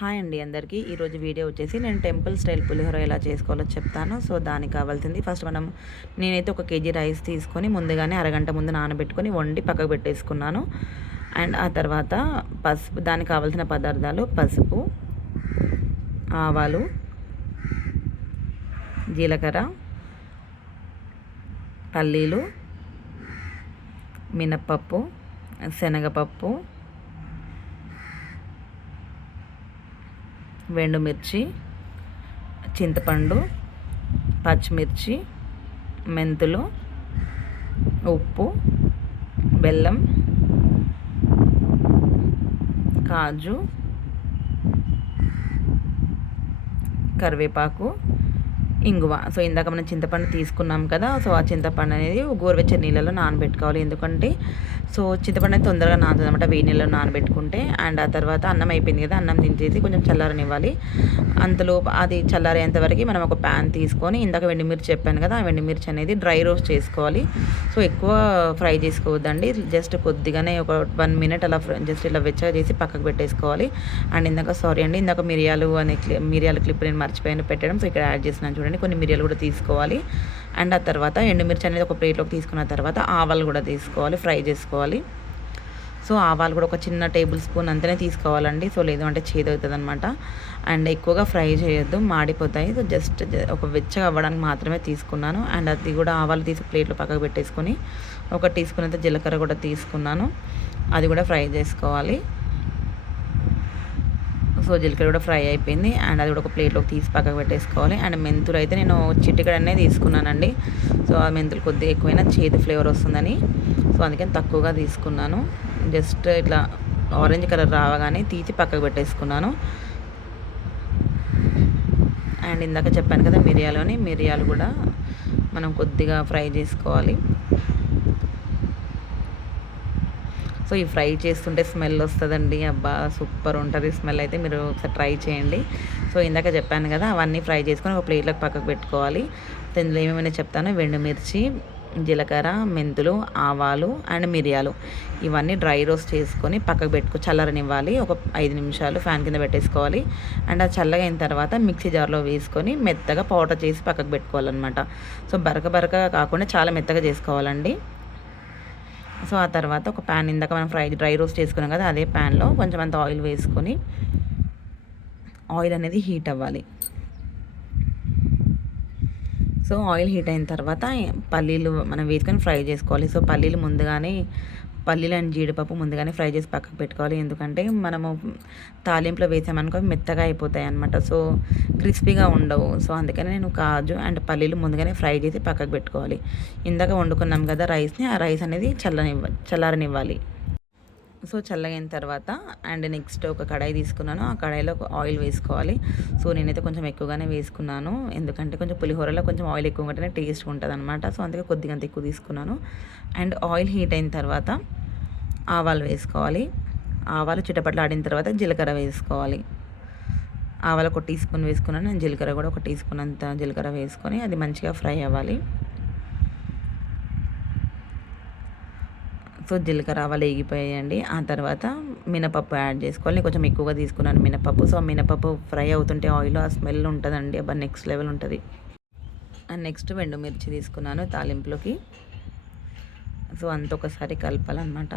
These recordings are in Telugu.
హాయ్ అండి అందరికీ. ఈరోజు వీడియో వచ్చేసి నేను టెంపుల్ స్టైల్ పులిహోర ఎలా చేసుకోవాలో చెప్తాను. సో దానికి కావాల్సింది ఫస్ట్ నేనైతే 1 కేజీ రైస్ తీసుకొని ముందుగానే అరగంట ముందు నానబెట్టుకొని వండి పక్కకు పెట్టేసుకున్నాను. అండ్ ఆ తర్వాత పసుపు, దానికి కావాల్సిన పదార్థాలు పసుపు, ఆవాలు, జీలకర్ర, పల్లీలు, మినప్పప్పు, శనగపప్పు, ఎండుమిర్చి, చింతపండు, పచ్చిమిర్చి, మెంతులు, ఉప్పు, బెల్లం, కాజు, కరివేపాకు, ఇంగువ. సో ఇందాక మనం చింతపండు తీసుకున్నాం కదా, సో ఆ చింతపండు అనేది గోరువెచ్చని నీళ్ళలో నానబెట్టుకోవాలి. ఎందుకంటే సో చింతపండు అనేది తొందరగా నానుతుంది అనమాట వేడి నీళ్ళలో నానబెట్టుకుంటే. అండ్ ఆ తర్వాత అన్నం అయిపోయింది కదా, అన్నం దించేసి కొంచెం చల్లారనివ్వాలి. అంతలో అది చల్లారేంతవరకు మనం ఒక ప్యాన్ తీసుకొని, ఇందాక వెండిమిర్చి చెప్పాను కదా, ఆ వెండిమిర్చి అనేది డ్రై రోస్ట్ చేసుకోవాలి. సో ఎక్కువ ఫ్రై చేసుకోవద్దండి, జస్ట్ కొద్దిగానే ఒక 1 మినిట్ అలా జస్ట్ ఇలా వెచ్చగా చేసి పక్కకు పెట్టేసుకోవాలి. అండ్ ఇందాక మిరియాల క్లిప్ నేను మర్చిపోయాను పెట్టడం, సో ఇక్కడ యాడ్ చేసినాను చూడండి. కొన్ని మిరియాలు కూడా తీసుకోవాలి. అండ్ ఆ తర్వాత ఎండుమిర్చి అనేది ఒక ప్లేట్లోకి తీసుకున్న తర్వాత ఆవాలు కూడా తీసుకోవాలి, ఫ్రై చేసుకోవాలి. సో ఆవాలు కూడా ఒక చిన్న టేబుల్ స్పూన్ అంతనే తీసుకోవాలండి. సో లేదు అంటే చేదవుతుంది అనమాట. అండ్ ఎక్కువగా ఫ్రై చేయొద్దు, మాడిపోతాయి. సో జస్ట్ ఒక వెచ్చగా అవ్వడానికి మాత్రమే తీసుకున్నాను. అండ్ అది కూడా ఆవాలు తీసి ప్లేట్లో పక్కకు పెట్టేసుకొని 1 టీ స్పూన్ అయితే జీలకర్ర కూడా తీసుకున్నాను, అది కూడా ఫ్రై చేసుకోవాలి. సో జీలకర్ర కూడా ఫ్రై అయిపోయింది. అండ్ అది కూడా ఒక ప్లేట్లోకి తీసి పక్కకు పెట్టేసుకోవాలి. అండ్ మెంతులు అయితే నేను చిటికెడనే తీసుకున్నానండి. సో ఆ మెంతులు కొద్దిగా ఎక్కువైనా చేదు ఫ్లేవర్ వస్తుందని, సో అందుకని తక్కువగా తీసుకున్నాను. జస్ట్ ఇట్లా ఆరెంజ్ కలర్ రావగానే తీసి పక్కకు పెట్టేసుకున్నాను. అండ్ ఇందాక చెప్పాను కదా మిరియాలు కూడా మనం కొద్దిగా ఫ్రై చేసుకోవాలి. సో ఈ ఫ్రై చేస్తుంటే స్మెల్ వస్తుందండి, అబ్బా సూపర్ ఉంటుంది స్మెల్. అయితే మీరు ఒకసారి ట్రై చేయండి. సో ఇందాక చెప్పాను కదా, అవన్నీ ఫ్రై చేసుకొని ఒక ప్లేట్లోకి పక్కకు పెట్టుకోవాలి. ఇందులో ఏమేమైనా చెప్తాను: ఎండుమిర్చి, జీలకర్ర, మెంతులు, ఆవాలు అండ్ మిరియాలు, ఇవన్నీ డ్రై రోస్ట్ చేసుకొని పక్కకు చల్లరనివ్వాలి. ఒక 5 నిమిషాలు ఫ్యాన్ కింద పెట్టేసుకోవాలి. అండ్ అది చల్లగా అయిన తర్వాత మిక్సీ జార్లో వేసుకొని మెత్తగా పౌడర్ చేసి పక్కకు పెట్టుకోవాలన్నమాట. సో బరక కాకుండా చాలా మెత్తగా చేసుకోవాలండి. సో ఆ తర్వాత ఒక ప్యాన్, ఇందాక మనం డ్రై రోస్ట్ చేసుకున్నాం కదా, అదే ప్యాన్లో కొంచెం అంత ఆయిల్ వేసుకొని, ఆయిల్ అనేది హీట్ అవ్వాలి. సో ఆయిల్ హీట్ అయిన తర్వాత పల్లీలు మనం వేసుకొని ఫ్రై చేసుకోవాలి. సో పల్లీలు అండ్ జీడిపప్పు ముందుగానే ఫ్రై చేసి పక్కకు పెట్టుకోవాలి. ఎందుకంటే మనము తాలింపులో వేసామనుకో మెత్తగా అయిపోతాయి అన్నమాట, సో క్రిస్పీగా ఉండవు. సో అందుకని నేను కాజు అండ్ పల్లీలు ముందుగానే ఫ్రై చేసి పక్కకు పెట్టుకోవాలి. ఇందాక వండుకున్నాం కదా రైస్ని, ఆ రైస్ అనేది చల్లారనివ్వాలి. సో చల్లగైన తర్వాత అండ్ నెక్స్ట్ ఒక కడాయి తీసుకున్నాను, ఆ కడాయిలో ఆయిల్ వేసుకోవాలి. సో నేనైతే కొంచెం ఎక్కువగానే వేసుకున్నాను, ఎందుకంటే కొంచెం పులిహోరలో కొంచెం ఆయిల్ ఎక్కువ ఉంటేనే టేస్ట్ ఉంటుంది అనమాట. సో అందుకే కొద్దిగా ఎక్కువ తీసుకున్నాను. అండ్ ఆయిల్ హీట్ అయిన తర్వాత ఆవాలు వేసుకోవాలి. ఆవాలు చిటపట్లు ఆడిన తర్వాత జీలకర్ర వేసుకోవాలి. ఆవాలు 1 టీ స్పూన్ వేసుకున్నాను, నేను జీలకర్ర కూడా 1 టీ స్పూన్ అంత జీలకర్ర వేసుకొని అది మంచిగా ఫ్రై అవ్వాలి. సో జీలకర్ర ఆవాలు వేగిపోయాయండి. ఆ తర్వాత మినపప్పు యాడ్ చేసుకోవాలి. కొంచెం ఎక్కువగా తీసుకున్నాను మినపప్పు. సో మినపప్పు ఫ్రై అవుతుంటే ఆయిల్లో ఆ స్మెల్ ఉంటుందండి, అబ్బా నెక్స్ట్ లెవెల్ ఉంటుంది. అండ్ నెక్స్ట్ ఎండుమిర్చి తీసుకున్నాను తాలింపులోకి. సో అంత ఒకసారి కలపాలన్నమాట.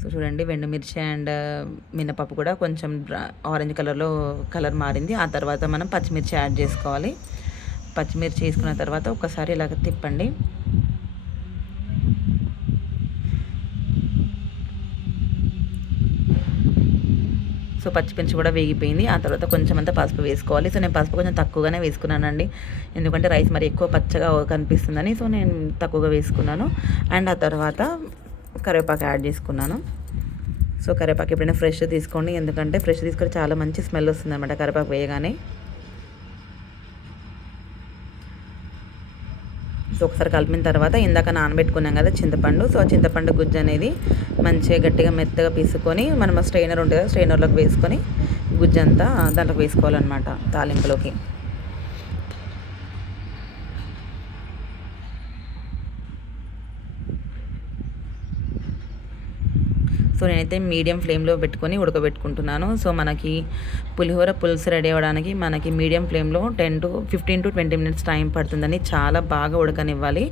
సో చూడండి, ఎండుమిర్చి అండ్ మినపప్పు కూడా కొంచెం ఆరెంజ్ కలర్ మారింది. ఆ తర్వాత మనం పచ్చిమిర్చి యాడ్ చేసుకోవాలి. పచ్చిమిర్చి వేసుకున్న తర్వాత ఒకసారి ఇలాగ తిప్పండి. సో పచ్చిమిర్చి కూడా వేగిపోయింది. ఆ తర్వాత కొంచెం అంతా పసుపు వేసుకోవాలి. సో నేను పసుపు కొంచెం తక్కువగానే వేసుకున్నానండి, ఎందుకంటే రైస్ మరి ఎక్కువ పచ్చగా కనిపిస్తుందని. సో నేను తక్కువగా వేసుకున్నాను. అండ్ ఆ తర్వాత కరివేపాకు యాడ్ చేసుకున్నాను. సో కరివేపాకు ఎప్పుడైనా ఫ్రెష్ తీసుకోండి, ఎందుకంటే ఫ్రెష్ తీసుకుంటే చాలా మంచి స్మెల్ వస్తుంది అనమాట కరివేపాకు వేయగానే. సో ఒకసారి కలిపిన తర్వాత ఇందాక నానబెట్టుకున్నాం కదా చింతపండు, సో ఆ చింతపండు గుజ్జు అనేది మంచిగా గట్టిగా మెత్తగా పీసుకొని మనం స్ట్రైనర్ ఉంటుంది కదా, స్ట్రైనర్లోకి వేసుకొని గుజ్జంతా దాంట్లోకి వేసుకోవాలన్నమాట తాలింపులోకి. సో నేనైతే మీడియం ఫ్లేమ్లో పెట్టుకొని ఉడకబెట్టుకుంటున్నాను. సో మనకి పులిహోర పులుసు రెడీ అవ్వడానికి మనకి మీడియం ఫ్లేమ్లో 15 to 20 మినిట్స్ టైం పడుతుందని, చాలా బాగా ఉడకనివ్వాలి.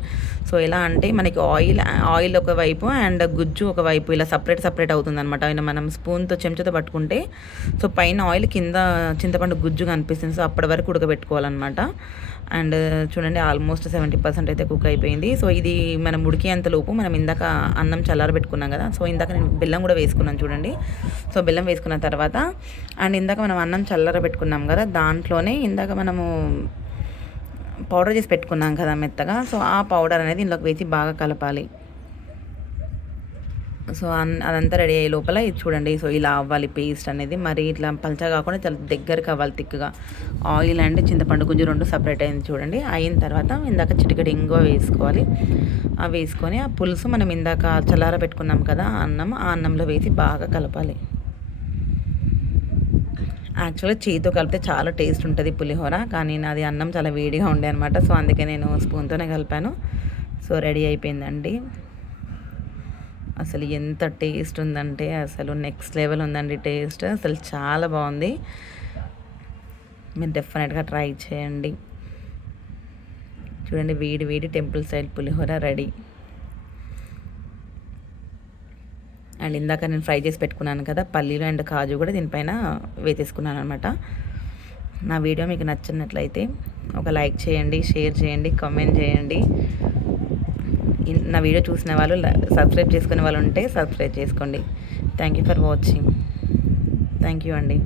సో ఎలా అంటే మనకి ఆయిల్ ఒకవైపు అండ్ గుజ్జు ఒకవైపు ఇలా సపరేట్ అవుతుందన్నమాట. ఇలా మనం స్పూన్తో చెంచాతో పట్టుకుంటే సో పైన ఆయిల్, కింద చింతపండు గుజ్జు కనిపిస్తుంది. సో అప్పటి వరకు ఉడకబెట్టుకోవాలన్నమాట. అండ్ చూడండి ఆల్మోస్ట్ 70% అయితే కుక్ అయిపోయింది. సో ఇది మనం ఉడికేంతలోపు మనం ఇందాక అన్నం చల్లారబెట్టుకున్నాం కదా, సో ఇందాక నేను బెల్లం కూడా వేసుకున్నాను చూడండి. సో బెల్లం వేసుకున్న తర్వాత అండ్ ఇందాక మనం అన్నం చల్లారబెట్టుకున్నాం కదా, దాంట్లోనే ఇందాక మనము పౌడర్ చేసి పెట్టుకున్నాం కదా మెత్తగా, సో ఆ పౌడర్ అనేది ఇందులోకి వేసి బాగా కలపాలి. సో అదంతా రెడీ అయ్యే లోపల ఇది చూడండి. సో ఇలా అవ్వాలి పేస్ట్ అనేది, మరి ఇట్లా పల్చగా కాకుండా చాలా దగ్గరికి అవ్వాలి, థిక్గా. ఆయిల్ అండ్ చింతపండు గుజ్జు రెండు సపరేట్ అయింది చూడండి. అయిన తర్వాత ఇందాక చిటికెడు ఇంగువ వేసుకోవాలి. వేసుకొని ఆ పులుసు మనం ఇందాక చల్లార పెట్టుకున్నాం కదా ఆ అన్నంలో వేసి బాగా కలపాలి. యాక్చువల్గా చేతితో కలిపితే చాలా టేస్ట్ ఉంటుంది పులిహోర, కానీ నాది అన్నం చాలా వేడిగా ఉండే అనమాట. సో అందుకే నేను స్పూన్తోనే కలిపాను. సో రెడీ అయిపోయిందండి. అసలు ఎంత టేస్ట్ ఉందంటే అసలు నెక్స్ట్ లెవెల్ ఉందండి టేస్ట్. అసలు చాలా బాగుంది. మీరు డెఫినెట్గా ట్రై చేయండి. చూడండి వేడి వేడి temple style pulihora ready. And ఇందాక నేను ఫ్రై చేసి పెట్టుకున్నాను కదా పల్లీలు అండ్ కాజు కూడా దీనిపైన వేసేసుకున్నాను అనమాట. నా వీడియో మీకు నచ్చినట్లయితే ఒక లైక్ చేయండి, షేర్ చేయండి, కామెంట్ చేయండి. నా వీడియో చూసిన వాళ్ళు సబ్స్క్రైబ్ చేసుకునే వాళ్ళు ఉంటే సబ్స్క్రైబ్ చేసుకోండి. Thank you for watching. Thank you అండి.